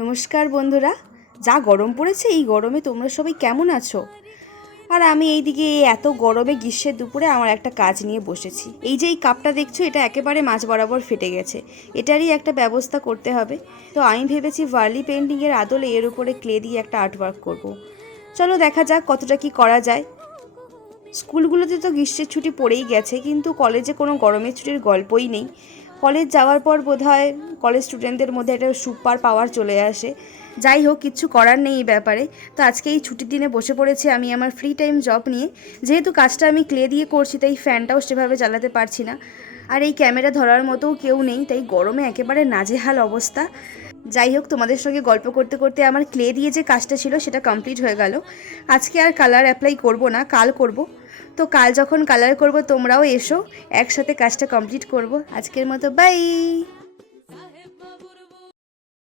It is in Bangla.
নমস্কার বন্ধুরা, যা গরম পড়েছে এই গরমে তোমরা সবাই কেমন আছো? আর আমি এইদিকে এত গরমে গ্রীষ্মের দুপুরে আমার একটা কাজ নিয়ে বসেছি। এই যে এই কাপটা দেখছো, এটা একেবারে মাঝ বরাবর ফেটে গেছে, এটারই একটা ব্যবস্থা করতে হবে। তো আমি ভেবেছি ভার্লি পেন্টিংয়ের আদলে এর উপরে ক্লে দিয়ে একটা আর্টওয়ার্ক করব। চলো দেখা যাক কতটা কি করা যায়। স্কুলগুলোতে তো গ্রীষ্মের ছুটি পড়েই গেছে, কিন্তু কলেজে কোনো গরমের ছুটির গল্পই নেই। কলেজ যাওয়ার পর বোধহয় কলেজ স্টুডেন্টদের মধ্যে একটা সুপার পাওয়ার চলে আসে। যাই হোক, কিচ্ছু করার নেই এই ব্যাপারে। তো আজকে এই ছুটির দিনে বসে পড়েছি আমি আমার ফ্রি টাইম জব নিয়ে। যেহেতু কাজটা আমি ক্লে দিয়ে করছি, তাই ফ্যানটাও সেভাবে চালাতে পারছি না। আর এই ক্যামেরা ধরার মতোও কেউ নেই, তাই গরমে একেবারে নাজেহাল অবস্থা। যাই হোক, তোমাদের সঙ্গে গল্প করতে করতে আমার ক্লে দিয়ে যে কাজটা ছিল সেটা কমপ্লিট হয়ে গেল। আজকে আর কালার অ্যাপ্লাই করব না, কাল করব। তো কাল যখন কালার করব তোমরাও এসো, একসাথে কাজটা কমপ্লিট করব। আজকের মতো বাই।